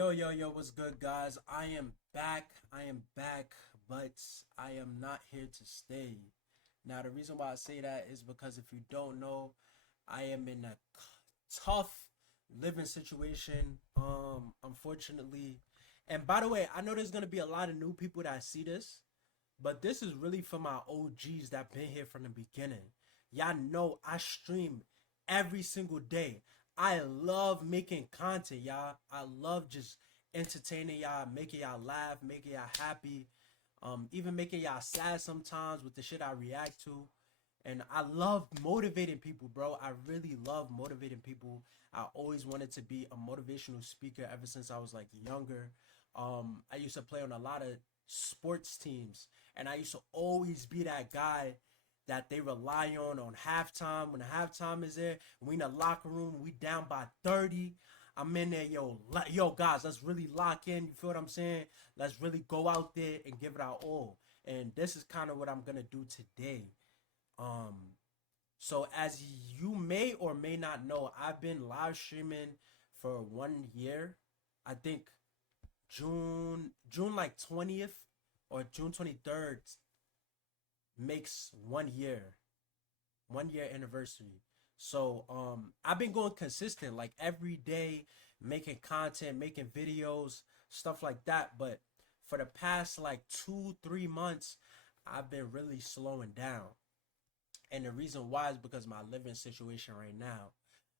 Yo, what's good, guys? I am back. But I am not here to stay. Now, the reason why I say that is because if you don't know, I am in a tough living situation. Unfortunately, and by the way, I know there's gonna be a lot of new people that see this, but this is really for my OGs that been here from the beginning. Y'all know I stream every single day. I love making content, y'all. I love just entertaining y'all, making y'all laugh, making y'all happy, even making y'all sad sometimes with the shit I react to. And I love motivating people, bro. I really love motivating people. I always wanted to be a motivational speaker ever since I was like younger. I used to play on a lot of sports teams, and I used to always be that guy that they rely on halftime. When the halftime is there, we in the locker room, we down by 30. I'm in there, yo, guys, let's really lock in. You feel what I'm saying? Let's really go out there and give it our all. And this is kind of what I'm gonna do today. Um, so as you may or may not know, I've been live streaming for 1 year. I think June like 20th or June 23rd makes 1 year, 1 year anniversary. So I've been going consistent like every day, making content, making videos, stuff like that. But for the past like 2 3 months, I've been really slowing down. And the reason why is because my living situation right now.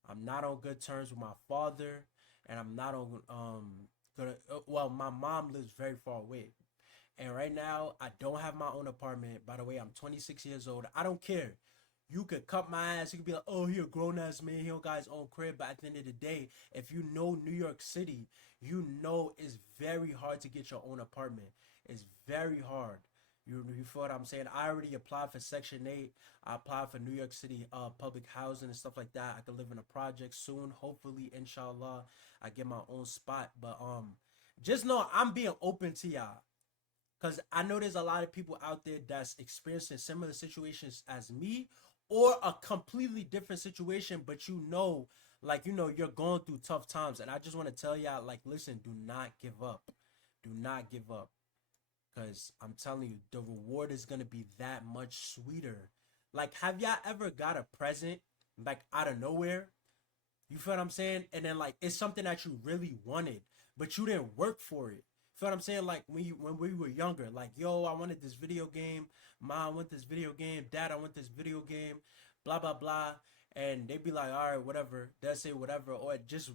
I'm not on good terms with my father, and I'm not on good. Well, my mom lives very far away, and right now I don't have my own apartment. By the way, I'm 26 years old. I don't care. You could cut my ass. You could be like, oh, he a grown ass man. He don't got his own crib. But at the end of the day, if you know New York City, you know it's very hard to get your own apartment. It's very hard. You feel what I'm saying? I already applied for Section 8. I applied for New York City public housing and stuff like that. I could live in a project soon. Hopefully, inshallah, I get my own spot. But just know I'm being open to y'all. Because I know there's a lot of people out there that's experiencing similar situations as me or a completely different situation, but you're going through tough times. And I just want to tell y'all, like, listen, do not give up. Do not give up. Because I'm telling you, the reward is going to be that much sweeter. Like, have y'all ever got a present, like, out of nowhere? You feel what I'm saying? And then like it's something that you really wanted, but you didn't work for it. Feel what I'm saying? Like when we were younger, like yo, I wanted this video game. Mom, I want this video game. Dad, I want this video game. Blah blah blah. And they'd be like, all right, whatever. They'll say whatever, or just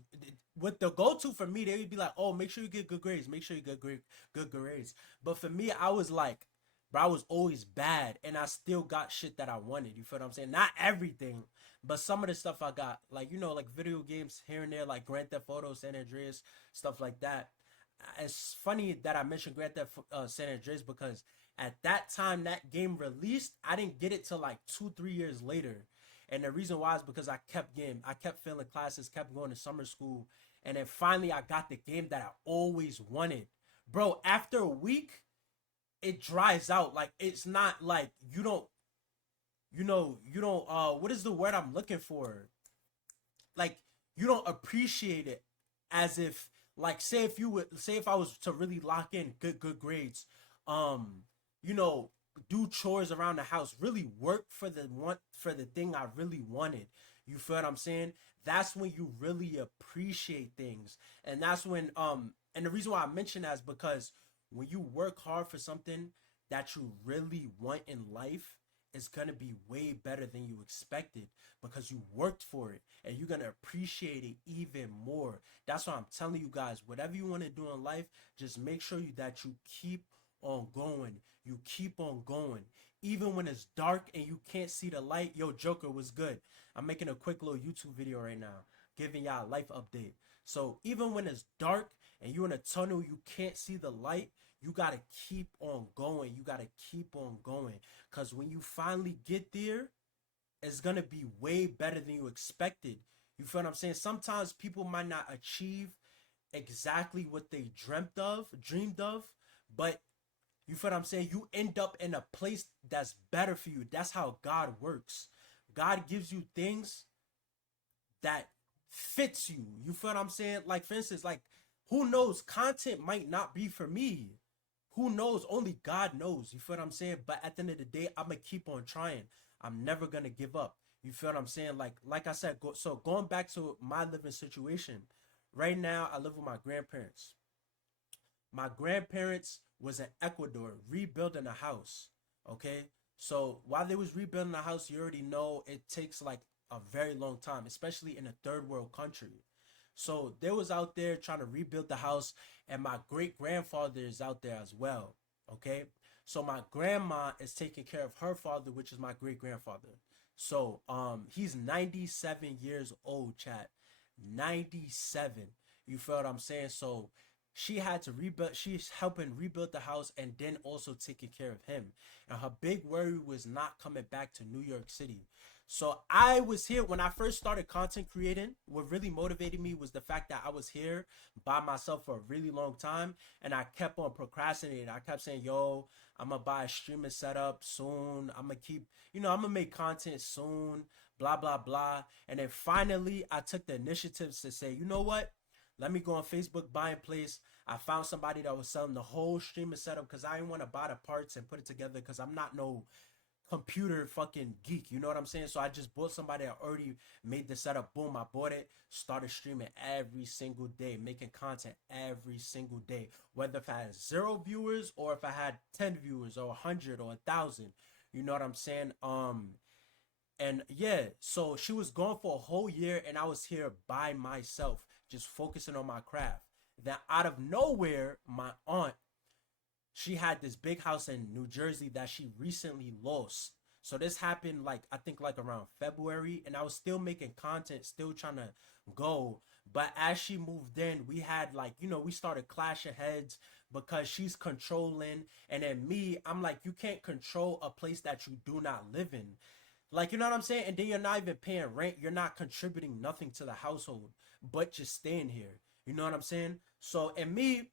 with the go-to for me, they would be like, oh, make sure you get good grades. Make sure you get good grades. But for me, I was like, bro, I was always bad, and I still got shit that I wanted. You feel what I'm saying? Not everything, but some of the stuff I got, like like video games here and there, like Grand Theft Auto, San Andreas, stuff like that. It's funny that I mentioned Grand Theft San Andreas because at that time that game released, I didn't get it till like 2 3 years later, and the reason why is because I kept failing classes, kept going to summer school, and then finally I got the game that I always wanted, bro. After a week, it dries out. Like it's not like you don't what is the word I'm looking for? Like you don't appreciate it as if like say if I was to really lock in good grades, um, you know, do chores around the house, really work for the thing I really wanted. You feel what I'm saying? That's when you really appreciate things. And that's when and the reason why I mention that is because when you work hard for something that you really want in life, it's gonna be way better than you expected because you worked for it and you're gonna appreciate it even more. That's why I'm telling you guys, whatever you want to do in life, just make sure that you keep on going. You keep on going. Even when it's dark and you can't see the light, yo, Joker was good. I'm making a quick little YouTube video right now, giving y'all a life update. So even when it's dark and you're in a tunnel, you can't see the light, you gotta keep on going. You gotta keep on going. Cause when you finally get there, it's gonna be way better than you expected. You feel what I'm saying? Sometimes people might not achieve exactly what they dreamed of, but you feel what I'm saying? You end up in a place that's better for you. That's how God works. God gives you things that fits you. You feel what I'm saying? Like for instance, like who knows? Content might not be for me. Who knows? Only God knows. You feel what I'm saying? But at the end of the day, I'm gonna keep on trying. I'm never gonna give up. You feel what I'm saying? Like I said, so going back to my living situation, right now I live with my grandparents. My grandparents was in Ecuador rebuilding a house. Okay, so while they was rebuilding the house, you already know it takes like a very long time, especially in a third world country. So they was out there trying to rebuild the house, and my great grandfather is out there as well. Okay, so my grandma is taking care of her father, which is my great grandfather. So he's 97 years old, chat. 97. You feel what I'm saying? So she had to rebuild, she's helping rebuild the house and then also taking care of him. And her big worry was not coming back to New York City. So I was here when I first started content creating. What really motivated me was the fact that I was here by myself for a really long time, and I kept on procrastinating. I kept saying, yo, I'm gonna buy a streaming setup soon. I'm gonna keep, I'm gonna make content soon, blah, blah, blah. And then finally, I took the initiatives to say, you know what? Let me go on Facebook buying place. I found somebody that was selling the whole streaming setup because I didn't want to buy the parts and put it together because I'm not no computer fucking geek. You know what I'm saying? So I just bought somebody that already made the setup. Boom, I bought it. Started streaming every single day, making content every single day. Whether if I had 0 viewers or if I had 10 viewers or 100 or 1,000. You know what I'm saying? And yeah, so she was gone for a whole year and I was here by myself, just focusing on my craft. Then out of nowhere, my aunt, she had this big house in New Jersey that she recently lost. So this happened like I think like around February, and I was still making content, still trying to go. But as she moved in, we had like, we started clashing heads because she's controlling, and then me, I'm like, you can't control a place that you do not live in. Like, you know what I'm saying? And then you're not even paying rent. You're not contributing nothing to the household, but just staying here. You know what I'm saying? So, and me,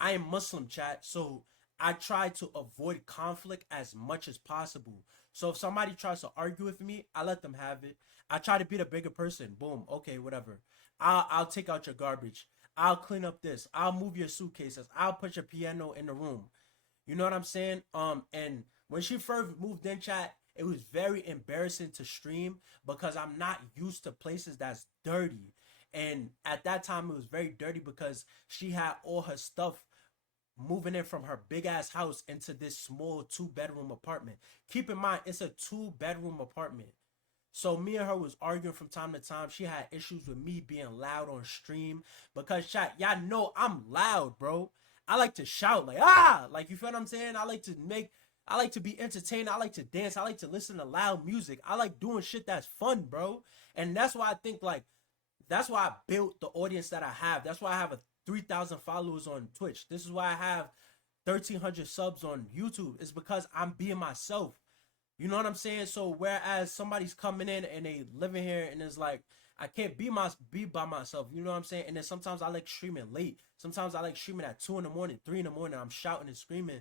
I am Muslim, chat. So I try to avoid conflict as much as possible. So if somebody tries to argue with me, I let them have it. I try to be the bigger person. Boom. Okay, whatever. I'll take out your garbage. I'll clean up this. I'll move your suitcases. I'll put your piano in the room. You know what I'm saying? And when she first moved in, chat, it was very embarrassing to stream because I'm not used to places that's dirty. And at that time, it was very dirty because she had all her stuff moving in from her big ass house into this small 2 bedroom apartment. Keep in mind, it's a 2 bedroom apartment. So me and her was arguing from time to time. She had issues with me being loud on stream because chat, y'all know I'm loud, bro. I like to shout like like you feel what I'm saying? I like to be entertained. I like to dance. I like to listen to loud music. I like doing shit that's fun, bro. And that's why I think like that's why I built the audience that I have. That's why I have a 3,000 followers on Twitch. This is why I have 1,300 subs on YouTube. It's because I'm being myself. You know what I'm saying? So whereas somebody's coming in and they living here and it's like I can't be by myself. You know what I'm saying? And then sometimes I like streaming late. Sometimes I like streaming at 2 in the morning, 3 in the morning. I'm shouting and screaming.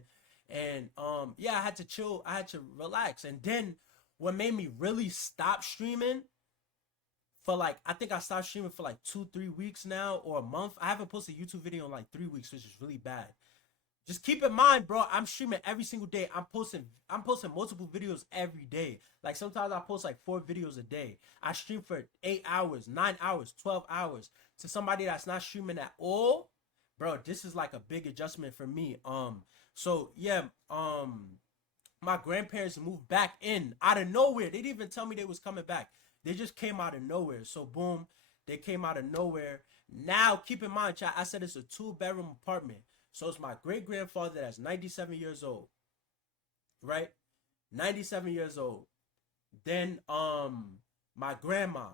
And yeah, I had to chill. I had to relax. And then what made me really stop streaming for like I think I stopped streaming for like 2-3 weeks now or a month. I haven't posted a YouTube video in like 3 weeks, which is really bad. Just keep in mind, bro, I'm streaming every single day. I'm posting multiple videos every day. Like sometimes I post like 4 videos a day. I stream for 8 hours, 9 hours, 12 hours. To somebody that's not streaming at all, bro, this is like a big adjustment for me. So yeah, my grandparents moved back in out of nowhere. They didn't even tell me they was coming back. They just came out of nowhere. So boom, they came out of nowhere. Now keep in mind, chat, I said it's a 2 bedroom apartment. So it's my great grandfather that's 97 years old. Right? 97 years old. Then my grandma.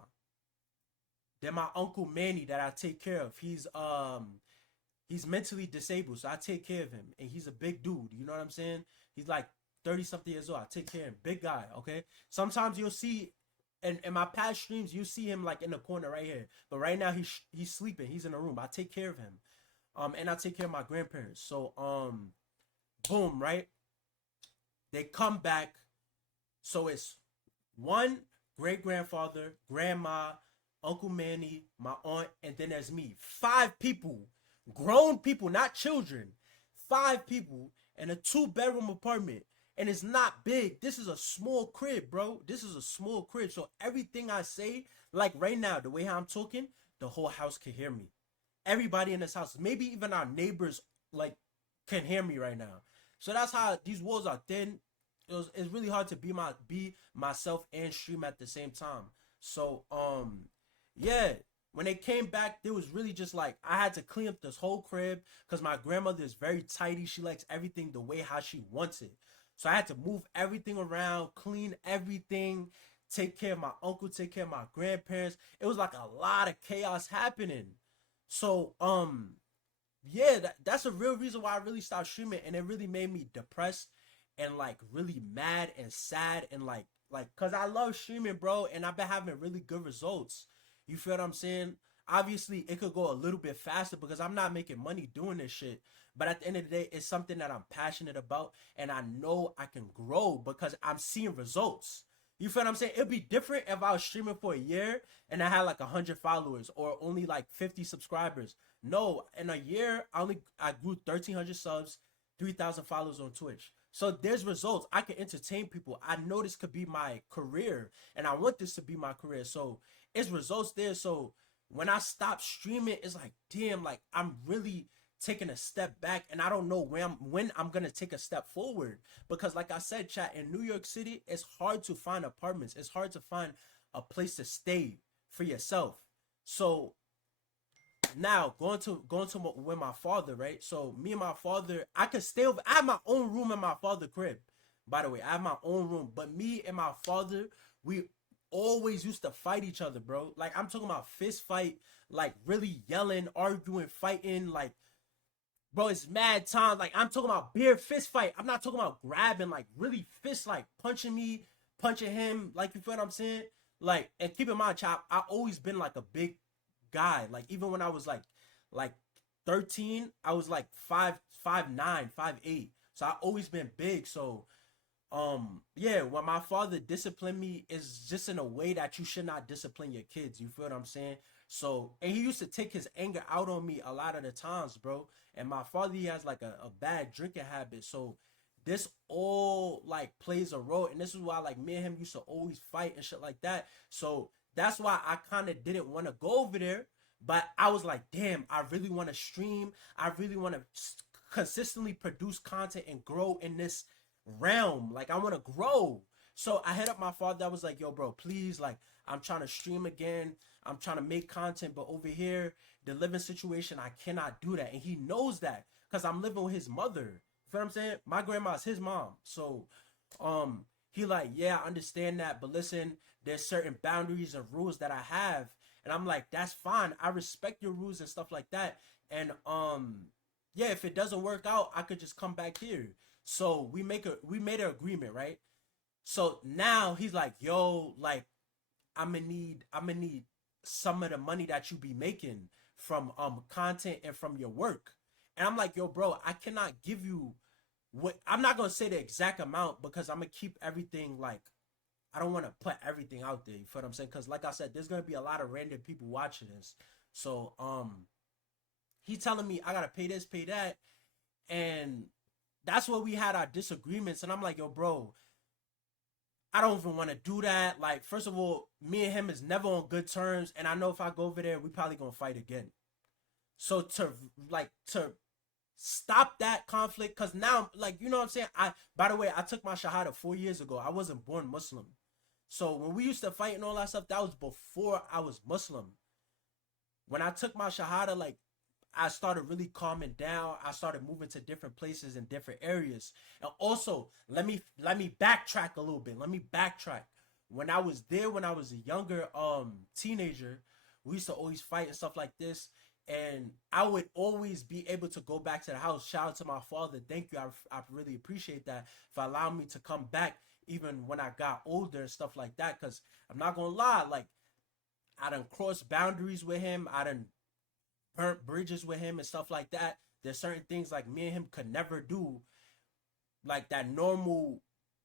Then my uncle Manny that I take care of. He's mentally disabled, so I take care of him. And he's a big dude. You know what I'm saying? He's like 30 something years old. I take care of him. Big guy, okay? Sometimes you'll see in my past streams, you see him like in the corner right here. But right now he's sleeping. He's in a room. I take care of him. And I take care of my grandparents. So boom, right? They come back. So it's one great grandfather, grandma, Uncle Manny, my aunt, and then there's me. 5 people, grown people, not children. 5 people in a 2 bedroom apartment. And it's not big. This is a small crib, bro. This is a small crib. So everything I say, like right now, the way how I'm talking, the whole house can hear me. Everybody in this house, maybe even our neighbors, like, can hear me right now. So that's how these walls are thin. It's really hard to be myself and stream at the same time. So yeah, when they came back, there was really just like I had to clean up this whole crib because my grandmother is very tidy. She likes everything the way how she wants it. So I had to move everything around, clean everything, take care of my uncle, take care of my grandparents. It was like a lot of chaos happening. So yeah, that's a real reason why I really stopped streaming, and it really made me depressed and like really mad and sad and like cause I love streaming, bro, and I've been having really good results. You feel what I'm saying? Obviously, it could go a little bit faster because I'm not making money doing this shit. But at the end of the day, it's something that I'm passionate about, and I know I can grow because I'm seeing results. You feel what I'm saying? It'd be different if I was streaming for a year and I had like 100 followers or only like 50 subscribers. No, in a year, I grew 1,300 subs, 3,000 followers on Twitch. So there's results. I can entertain people. I know this could be my career, and I want this to be my career. So it's results there. So when I stop streaming, it's like, damn, like I'm really taking a step back, and I don't know when I'm gonna take a step forward. Because like I said, chat, in New York City, it's hard to find apartments. It's hard to find a place to stay for yourself. So now going to with my father, right? So me and my father, I could stay over. I have my own room in my father's crib. By the way, I have my own room. But me and my father, we always used to fight each other, bro. Like I'm talking about fist fight, like really yelling, arguing, fighting, like bro, it's mad times. Like I'm talking about bare fist fight. I'm not talking about grabbing, like really fist, like punching me, punching him. Like you feel what I'm saying? Like, and keep in mind, chop, I always been like a big guy. Like even when I was like 13, I was like 5'9", 5'8". So I always been big. So yeah, when my father disciplined me is just in a way that you should not discipline your kids. You feel what I'm saying? So, and he used to take his anger out on me a lot of the times, bro. And my father, he has like a bad drinking habit. So this all like plays a role, and this is why like me and him used to always fight and shit like that. So that's why I kind of didn't want to go over there. But I was like, damn, I really want to stream. I really want to consistently produce content and grow in this realm. Like I want to grow. So I hit up my father. I was like, yo, bro, please, like I'm trying to stream again. I'm trying to make content, but over here, the living situation, I cannot do that. And he knows that because I'm living with his mother. You feel what I'm saying? My grandma's his mom. So he like, yeah, I understand that, but listen, there's certain boundaries and rules that I have. And I'm like, that's fine. I respect your rules and stuff like that. And yeah, if it doesn't work out, I could just come back here. So we made an agreement, right? So now he's like, yo, like I'm gonna need some of the money that you be making from content and from your work. And I'm like, yo, bro, I cannot give you what I'm not gonna say the exact amount because I'm gonna keep everything like I don't want to put everything out there. You feel what I'm saying? Because like I said, there's gonna be a lot of random people watching this. So he telling me I gotta pay this, pay that, and that's where we had our disagreements. And I'm like, yo, bro, I don't even want to do that. Like, first of all, me and him is never on good terms, and I know if I go over there, we probably gonna fight again. So to stop that conflict, cause now, like, you know what I'm saying? By the way, I took my shahada 4 years ago. I wasn't born Muslim. So when we used to fight and all that stuff, that was before I was Muslim. When I took my shahada, like I started really calming down. I started moving to different places in different areas. And also, let me backtrack a little bit. Let me backtrack. When I was there, when I was a younger teenager, we used to always fight and stuff like this. And I would always be able to go back to the house. Shout out to my father. Thank you. I really appreciate that for allowing me to come back even when I got older and stuff like that. Because I'm not going to lie, like, I done crossed boundaries with him. I done burnt bridges with him and stuff like that. There's certain things like me and him could never do, like that normal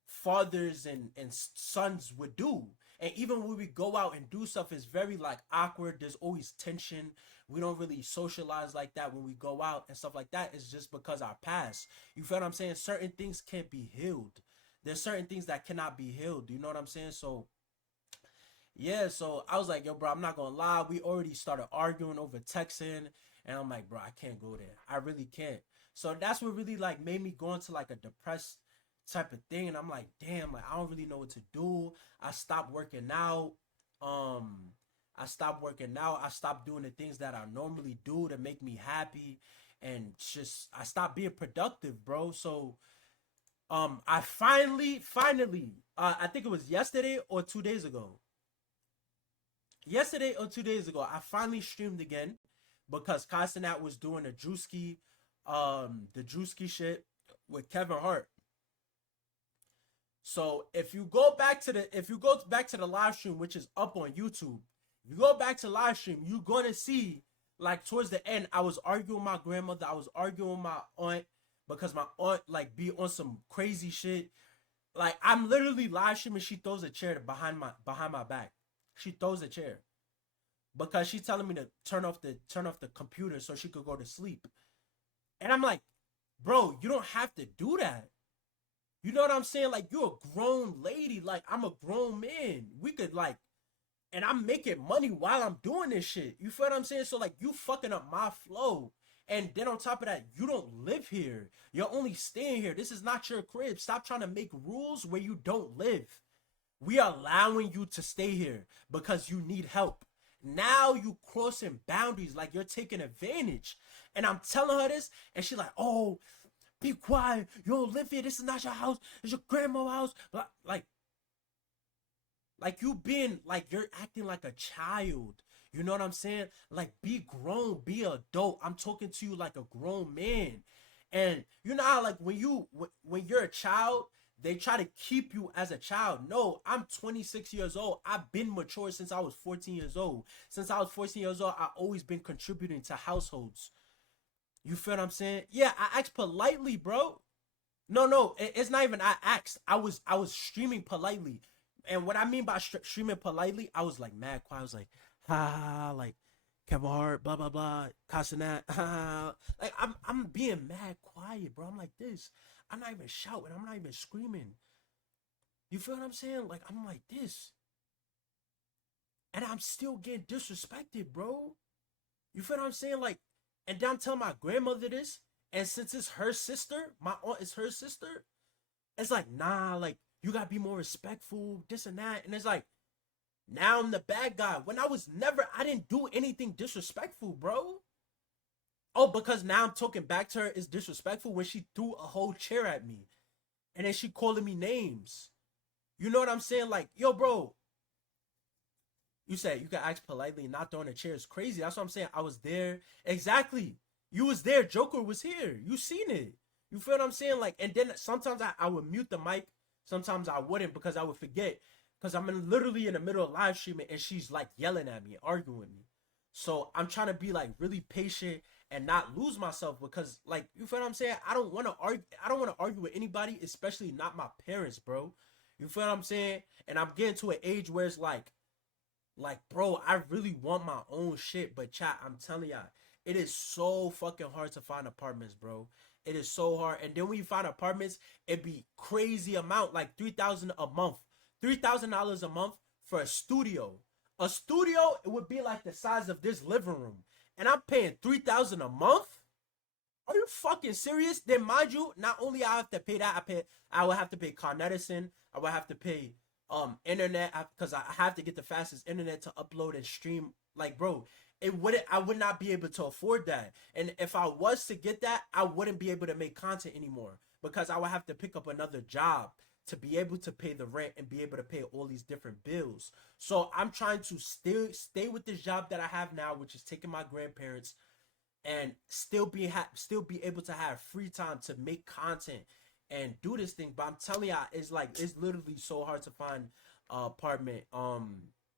fathers and sons would do. And even when we go out and do stuff, it's very like awkward. There's always tension. We don't really socialize like that when we go out and stuff like that. It's just because our past. You feel what I'm saying? Certain things can't be healed. There's certain things that cannot be healed. You know what I'm saying? So yeah, so I was like, yo, bro, I'm not gonna lie. We already started arguing over texting, and I'm like, bro, I can't go there. I really can't. So that's what really like made me go into like a depressed type of thing. And I'm like, damn, like I don't really know what to do. I stopped working out. Um, I stopped working out. I stopped doing the things that I normally do to make me happy, and just I stopped being productive, bro. So I finally, I think it was yesterday or 2 days ago. Yesterday or 2 days ago, I finally streamed again because KgS&x was doing the Drewski shit with Kevin Hart. So if you go back to the live stream, which is up on YouTube, if you go back to live stream, you're gonna see like towards the end, I was arguing with my grandmother, I was arguing with my aunt because my aunt like be on some crazy shit. Like I'm literally live streaming, she throws a chair behind my back. She throws a chair because she's telling me to turn off the computer so she could go to sleep. And I'm like, bro, you don't have to do that. You know what I'm saying? Like you're a grown lady. Like I'm a grown man. We could like, and I'm making money while I'm doing this shit. You feel what I'm saying? So like you fucking up my flow. And then on top of that, you don't live here. You're only staying here. This is not your crib. Stop trying to make rules where you don't live. We are allowing you to stay here because you need help. Now you crossing boundaries like you're taking advantage. And I'm telling her this, and she's like, oh, be quiet. You don't live here. This is not your house. It's your grandma's house. Like you being like you're acting like a child. You know what I'm saying? Like be grown, be adult. I'm talking to you like a grown man. And you know how like when you're a child, they try to keep you as a child. No, I'm 26 years old. I've been mature since I was 14 years old. Since I was 14 years old, I've always been contributing to households. You feel what I'm saying? Yeah, I asked politely, bro. No, it's not even I asked. I was streaming politely. And what I mean by streaming politely, I was like mad quiet. I was like, ha, like Kevin Hart, blah blah blah, KgS&x, ha. Like I'm being mad quiet, bro. I'm like this. I'm not even shouting. I'm not even screaming. You feel what I'm saying? Like I'm like this, and I'm still getting disrespected, bro. You feel what I'm saying? Like, and then I'm telling my grandmother this, and since it's her sister, my aunt is her sister. It's like, nah, like you gotta be more respectful, this and that. And it's like, now I'm the bad guy. When I didn't do anything disrespectful, bro. Oh, because now I'm talking back to her is disrespectful when she threw a whole chair at me. And then she calling me names. You know what I'm saying? Like, yo, bro, you said you can ask politely and not throwing a chair is crazy. That's what I'm saying. I was there. Exactly. You was there. Joker was here. You seen it. You feel what I'm saying? Like, and then sometimes I would mute the mic. Sometimes I wouldn't because I would forget. Because literally in the middle of live streaming and she's like yelling at me, arguing with me. So I'm trying to be like really patient and not lose myself because like you feel what I'm saying? I don't want to argue. I don't want to argue with anybody, especially not my parents, bro. You feel what I'm saying? And I'm getting to an age where it's like, bro, I really want my own shit. But chat, I'm telling y'all, it is so fucking hard to find apartments, bro. It is so hard. And then when you find apartments, it be crazy amount, like 3,000 a month. $3,000 a month for a studio. A studio, it would be like the size of this living room. And I'm paying 3,000 a month? Are you fucking serious? Then mind you, not only I have to pay that, I would have to pay Con Edison, I would have to pay internet because I have to get the fastest internet to upload and stream. Like, bro, I would not be able to afford that. And if I was to get that, I wouldn't be able to make content anymore because I would have to pick up another job to be able to pay the rent and be able to pay all these different bills. So I'm trying to still stay with this job that I have now, which is taking my grandparents, and still be able to have free time to make content and do this thing. But I'm telling y'all, it's literally so hard to find apartment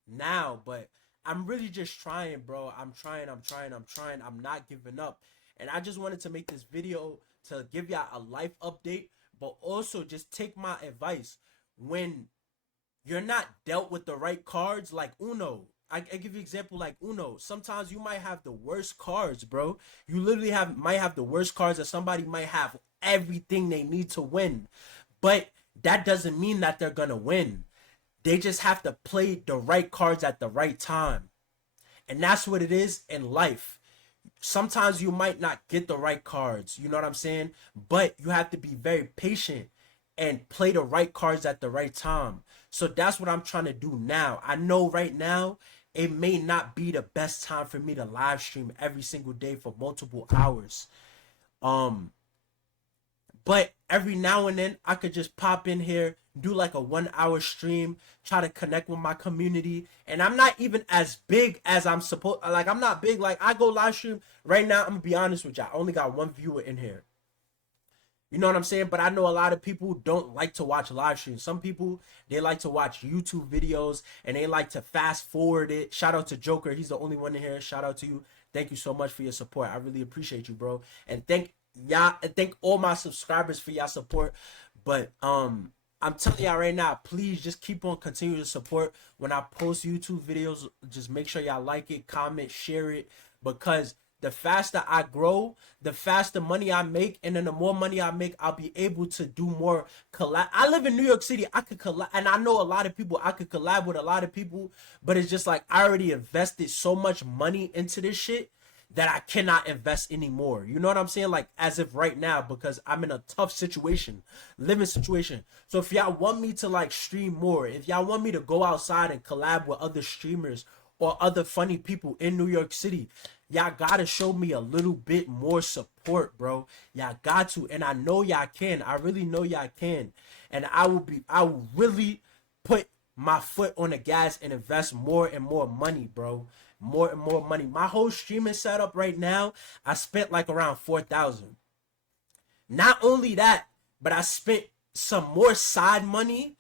now. But I'm really just trying, bro. I'm trying. I'm not giving up. And I just wanted to make this video to give y'all a life update, but also just take my advice. When you're not dealt with the right cards like Uno. I give you an example like Uno. Sometimes you might have the worst cards, bro. You literally might have the worst cards, that somebody might have everything they need to win. But that doesn't mean that they're gonna win. They just have to play the right cards at the right time. And that's what it is in life. Sometimes you might not get the right cards, you know what I'm saying? But you have to be very patient and play the right cards at the right time. So that's what I'm trying to do now. I know right now it may not be the best time for me to live stream every single day for multiple hours. Um, but every now and then I could just pop in here, do like a 1 hour stream, try to connect with my community. And I'm not even as big as I'm supposed, like I'm not big. Like I go live stream right now, I'm gonna be honest with y'all, I only got one viewer in here. You know what I'm saying? But I know a lot of people don't like to watch live streams. Some people, they like to watch YouTube videos and they like to fast forward it. Shout out to Joker. He's the only one in here. Shout out to you. Thank you so much for your support. I really appreciate you, bro. And thank y'all, and thank all my subscribers for y'all support. But I'm telling y'all right now, please just keep on continuing to support. When I post YouTube videos, just make sure y'all like it, comment, share it, because the faster I grow, the faster money I make, and then the more money I make, I'll be able to do more collab. I live in New York City. I could collab, and I know a lot of people. I could collab with a lot of people, but it's just like I already invested so much money into this shit that I cannot invest anymore. You know what I'm saying? Like as if right now, because I'm in a tough situation, living situation. So if y'all want me to like stream more, if y'all want me to go outside and collab with other streamers or other funny people in New York City, y'all gotta show me a little bit more support, bro. Y'all got to, and I know y'all can. I really know y'all can, and I will really put my foot on the gas and invest more and more money, bro. More and more money. My whole streaming setup right now, I spent like around 4,000. Not only that, but I spent some more side money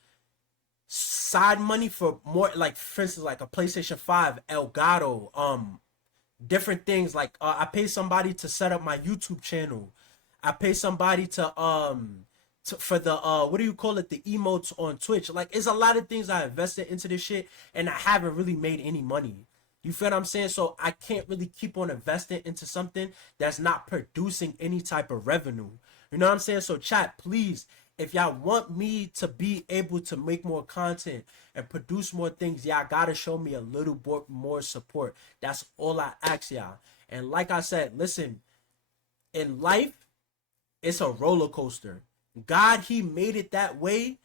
for more, like for instance, like a PlayStation 5, Elgato, different things. Like I pay somebody to set up my YouTube channel. I pay somebody for the what do you call it, the emotes on Twitch. Like it's a lot of things I invested into this shit, and I haven't really made any money. You feel what I'm saying? So I can't really keep on investing into something that's not producing any type of revenue. You know what I'm saying? So chat, please, if y'all want me to be able to make more content and produce more things, y'all gotta show me a little bit more support. That's all I ask y'all. And like I said, listen, in life, it's a roller coaster. God, he made it that way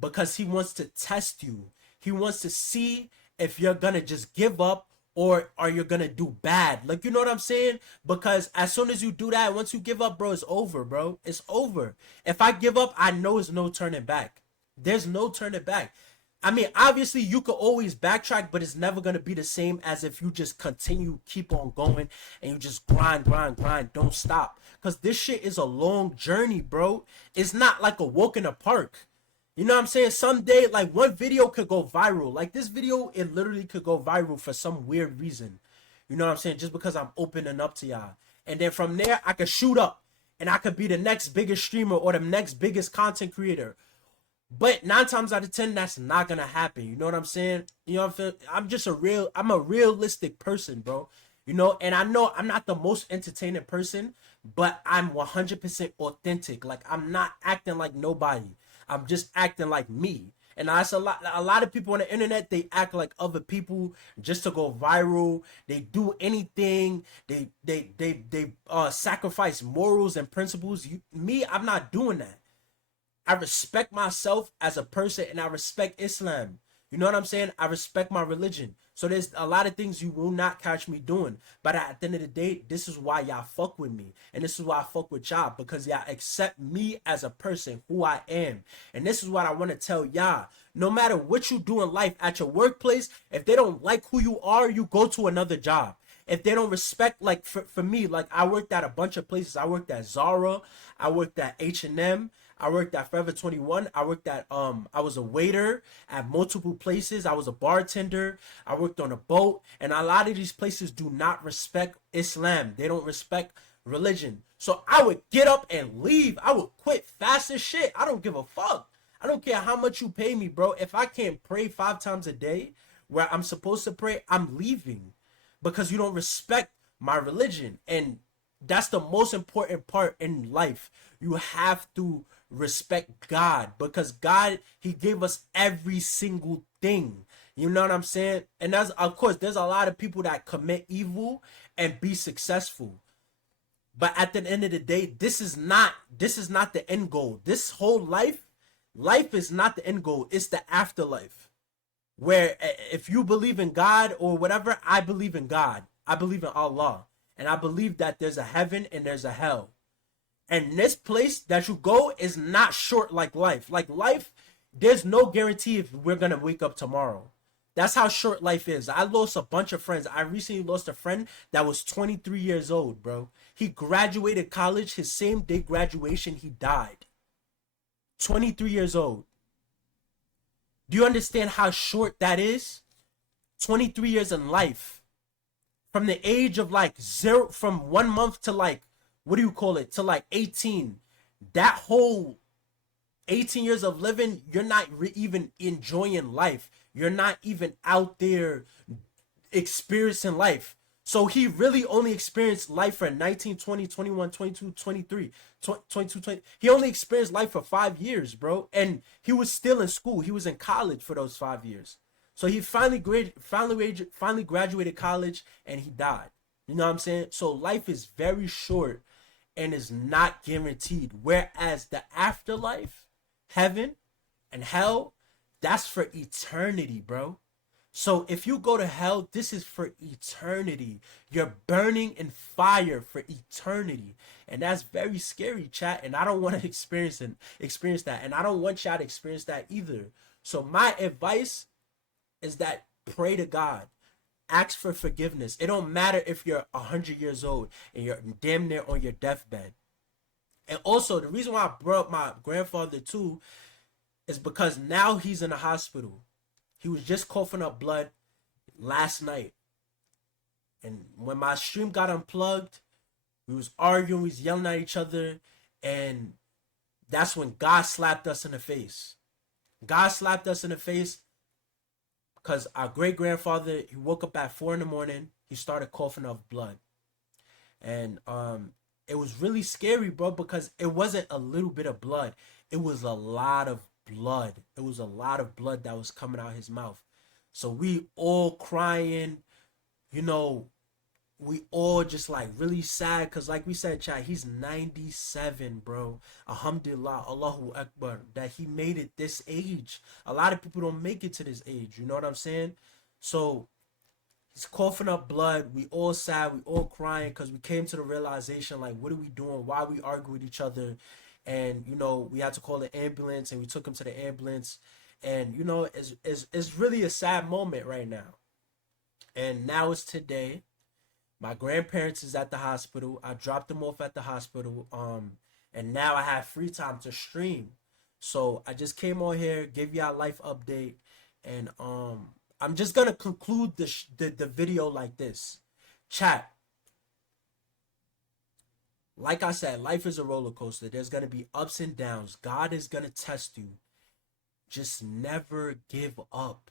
because he wants to test you. He wants to see if you're gonna just give up, or are you gonna do bad? Like, you know what I'm saying? Because as soon as you do that, once you give up, bro, it's over, bro. It's over. If I give up, I know it's no turning back. There's no turning back. I mean, obviously you could always backtrack, but it's never gonna be the same as if you just continue, keep on going, and you just grind, don't stop. Because this shit is a long journey, bro. It's not like a walk in the park. You know what I'm saying? Someday, like one video could go viral. Like this video, it literally could go viral for some weird reason. You know what I'm saying? Just because I'm opening up to y'all. And then from there, I could shoot up. And I could be the next biggest streamer or the next biggest content creator. But 9 times out of 10, that's not going to happen. You know what I'm saying? You know what I'm saying? I'm a realistic person, bro. You know, and I know I'm not the most entertaining person, but I'm 100% authentic. Like, I'm not acting like nobody. I'm just acting like me. And that's a lot of people on the internet, they act like other people just to go viral. They do anything. They sacrifice morals and principles. Me, I'm not doing that. I respect myself as a person, and I respect Islam. You know what I'm saying? I respect my religion. So there's a lot of things you will not catch me doing. But at the end of the day, this is why y'all fuck with me. And this is why I fuck with y'all. Because y'all accept me as a person, who I am. And this is what I want to tell y'all. No matter what you do in life, at your workplace, if they don't like who you are, you go to another job. If they don't respect, like for me, like I worked at a bunch of places. I worked at Zara. I worked at H&M. I worked at Forever 21. I worked at I was a waiter at multiple places. I was a bartender. I worked on a boat. And a lot of these places do not respect Islam. They don't respect religion. So I would get up and leave. I would quit fast as shit. I don't give a fuck. I don't care how much you pay me, bro. If I can't pray 5 times a day where I'm supposed to pray, I'm leaving because you don't respect my religion. And that's the most important part in life. You have to respect God because God, He gave us every single thing. You know what I'm saying? And that's, of course, there's a lot of people that commit evil and be successful. But at the end of the day, this is not the end goal. This whole life is not the end goal. It's the afterlife. Where if you believe in God or whatever, I believe in God. I believe in Allah. And I believe that there's a heaven and there's a hell. And this place that you go is not short like life. Like life, there's no guarantee if we're gonna wake up tomorrow. That's how short life is. I lost a bunch of friends. I recently lost a friend that was 23 years old, bro. He graduated college, his same day graduation, he died. 23 years old. Do you understand how short that is? 23 years in life. From the age of like zero, from 1 month to like, what do you call it? To like 18. That whole 18 years of living, you're not even enjoying life. You're not even out there experiencing life. So he really only experienced life for 19, 20, 21, 22, 23, 22, 20. He only experienced life for 5 years, bro. And he was still in school. He was in college for those 5 years. So he finally graduated college and he died. You know what I'm saying? So life is very short and is not guaranteed. Whereas the afterlife, heaven and hell, that's for eternity, bro. So if you go to hell, this is for eternity. You're burning in fire for eternity. And that's very scary, chat. And I don't want to experience that. And I don't want y'all to experience that either. So my advice is that pray to God. Ask for forgiveness. It don't matter if you're 100 years old and you're damn near on your deathbed. And also, the reason why I brought up my grandfather too is because now he's in the hospital. He was just coughing up blood last night. And when my stream got unplugged, we was arguing, we was yelling at each other, and that's when God slapped us in the face. God slapped us in the face because our great-grandfather, he woke up at 4 in the morning, he started coughing up blood. And it was really scary, bro, because it wasn't a little bit of blood. It was a lot of blood. It was a lot of blood that was coming out his mouth. So we all crying, you know, we all just like really sad because like we said, chat, he's 97, bro. Alhamdulillah, Allahu Akbar, that he made it this age. A lot of people don't make it to this age, you know what I'm saying? So he's coughing up blood. We all sad, we all crying because we came to the realization, like, what are we doing? Why we argue with each other? And, you know, we had to call the ambulance and we took him to the ambulance. And, you know, it's really a sad moment right now. And now it's today. My grandparents is at the hospital. I dropped them off at the hospital. And now I have free time to stream. So I just came on here, gave y'all a life update. And I'm just going to conclude the video like this. Chat. Like I said, life is a roller coaster. There's going to be ups and downs. God is going to test you. Just never give up.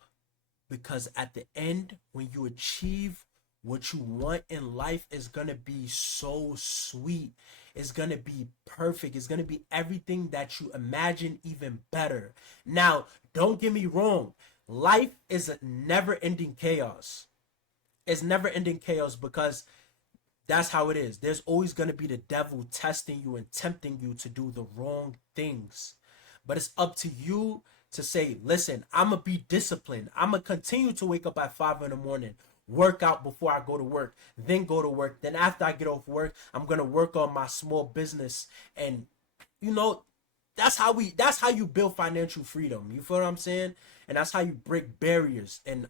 Because at the end, when you achieve what you want in life, is going to be so sweet. It's going to be perfect. It's going to be everything that you imagine, even better. Now, don't get me wrong. Life is a never-ending chaos. It's never-ending chaos because that's how it is. There's always going to be the devil testing you and tempting you to do the wrong things. But it's up to you to say, listen, I'm going to be disciplined. I'm going to continue to wake up at 5 in the morning, work out before I go to work, then go to work. Then after I get off work, I'm going to work on my small business. And, you know, that's how you build financial freedom. You feel what I'm saying? And that's how you break barriers and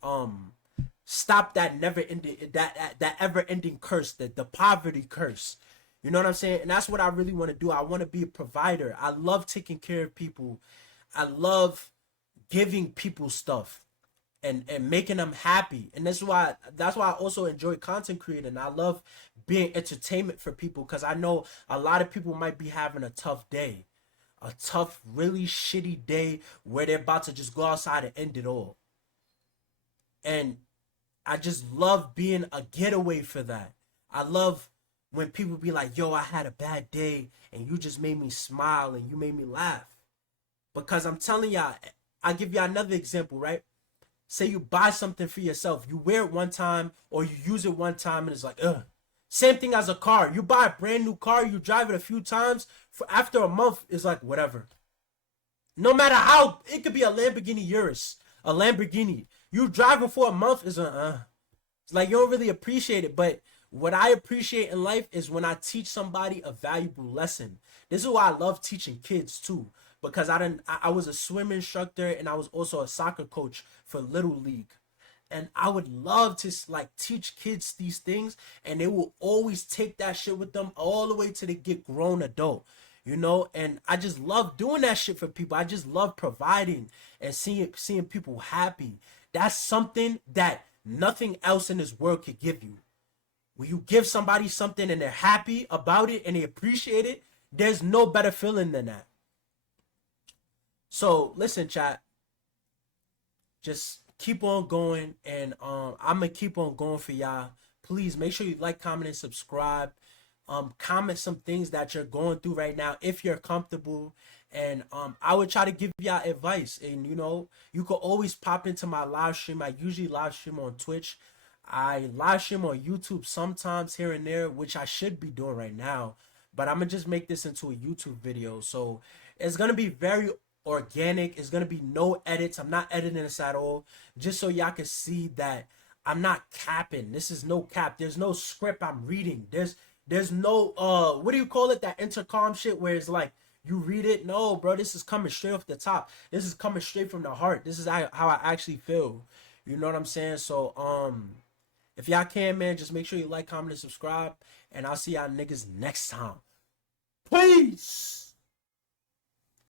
stop that ever-ending curse, the poverty curse. You know what I'm saying? And that's what I really want to do. I want to be a provider. I love taking care of people. I love giving people stuff and making them happy. And that's why I also enjoy content creating. I love being entertainment for people because I know a lot of people might be having a tough day. a tough, really shitty day where they're about to just go outside and end it all. And I just love being a getaway for that. I love when people be like, yo, I had a bad day and you just made me smile and you made me laugh. Because I'm telling y'all, I'll give y'all another example, right? Say you buy something for yourself, you wear it one time or you use it one time and it's like, ugh. Same thing as a car. You buy a brand new car, you drive it a few times, for after a month, it's like, whatever. No matter how, it could be a Lamborghini Urus, a Lamborghini. You drive it for a month, is it's like you don't really appreciate it. But what I appreciate in life is when I teach somebody a valuable lesson. This is why I love teaching kids too, because I was a swim instructor and I was also a soccer coach for Little League. And I would love to like teach kids these things, and they will always take that shit with them all the way till they get grown adult, you know. And I just love doing that shit for people. I just love providing and seeing people happy. That's something that nothing else in this world could give you. When you give somebody something and they're happy about it and they appreciate it, there's no better feeling than that. So listen, chat, just keep on going, and I'm gonna keep on going for y'all. Please make sure you like, comment, and subscribe. Comment some things that you're going through right now if you're comfortable, and I would try to give y'all advice. And you know, you could always pop into my live stream. I usually live stream on Twitch. I live stream on YouTube sometimes here and there, which I should be doing right now, but I'm gonna just make this into a YouTube video. So it's gonna be very organic. It's gonna be no edits. I'm not editing this at all, just so y'all can see that I'm not capping. This is no cap. There's no script I'm reading. There's no what do you call it, that intercom shit where it's like you read it. No, bro, this is coming straight off the top. This is coming straight from the heart. This is how I actually feel. You know what I'm saying? So if y'all can, man, just make sure you like, comment, and subscribe, and I'll see y'all niggas next time. Peace.